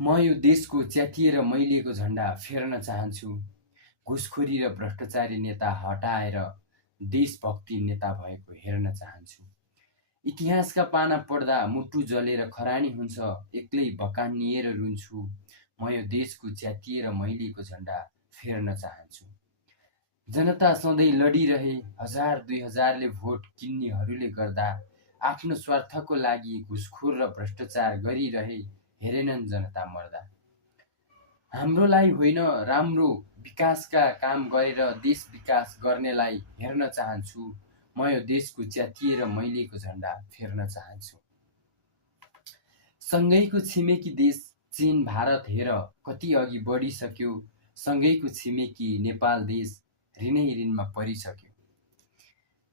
म यो देशको च्यातिएर मैलिएको झण्डा फेर्न चाहन्छु। घुसखोरी र भ्रष्टाचारी नेता हटाएर देशभक्ति नेता भएको हेर्न चाहन्छु। इतिहासका पाना पढ्दा मुटु जलेर खरानी हुन्छ, एक्लै भकानिएर रुन्छु। म यो देशको च्यातिएर मैलिएको झण्डा फेर्न चाहन्छु। जनता सधैँ लडिरहे, 1000-2000ले भोट किन्नेहरूले गर्दा आफ्नो स्वार्थको लागि घुसखोर र भ्रष्टाचार गरिरहे, हेरेनन् जनता मर्दा। हाम्रोलाई होइन, राम्रो विकासका काम गरेर देश विकास गर्नेलाई हेर्न चाहन्छु। म यो देशको च्यातिएर मैलिएको झण्डा फेर्न चाहन्छु। सँगैको छिमेकी देश चीन भारत हेर कति अघि बढिसक्यो। सँगैको छिमेकी नेपाल देश ऋणै ऋणमा परिसक्यो।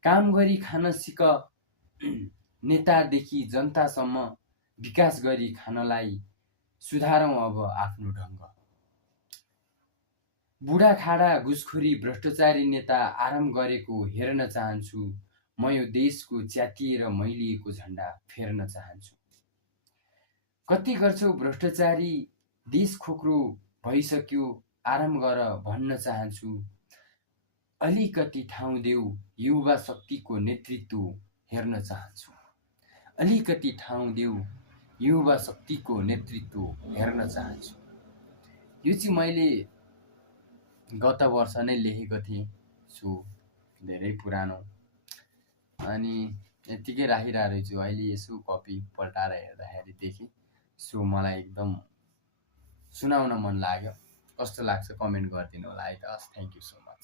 काम गरी खान सिक, नेतादेखि जनतासम्म विकास गरी खानलाई सुधारौँ अब आफ्नो ढङ्ग। बुढाखाडा घुसखोरी भ्रष्टाचारी नेता आराम गरेको हेर्न चाहन्छु। म यो देशको च्यातिएर मैलिएको झण्डा फेर्न चाहन्छु। कति गर्छौ भ्रष्टाचारी, देश खोक्रो भइसक्यो, आराम गर भन्न चाहन्छु। अलिकति ठाउँ देऊ, युवा शक्तिको नेतृत्व हेर्न चाहन्छु। अलिकति ठाउँ देऊ, युवा शक्तिको नेतृत्व हेर्न चाहन्छु। यो चाहिँ मैले गत वर्ष नै लेखेको थिएँ, सो धेरै पुरानो, अनि यत्तिकै राखिरहेको रहेछु। अहिले यसो कपी पल्टाएर हेर्दाखेरि देखेँ, सो मलाई एकदम सुनाउन मन लाग्यो। कस्तो लाग्छ कमेन्ट गरिदिनु होला है त। Thank you so much.